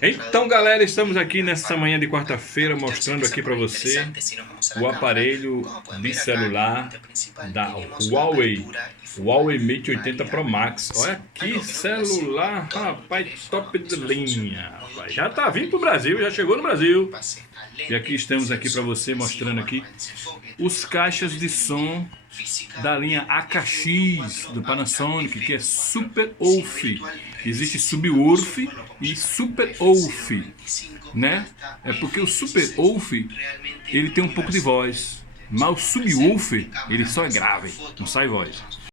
Então, galera, estamos aqui nessa manhã de quarta-feira mostrando aqui para você o aparelho de celular da Huawei Mate 80 Pro Max. Olha que celular, rapaz, top de linha, rapaz. Já tá vindo pro Brasil, já chegou no Brasil. E aqui estamos aqui para você mostrando aqui os caixas de som da linha AKX do Panasonic, que é Super Woof. Existe Subwoof e Super Woof, né? É porque o Super Woof ele tem um pouco de voz, mas o Subwoof ele só é grave, não sai voz.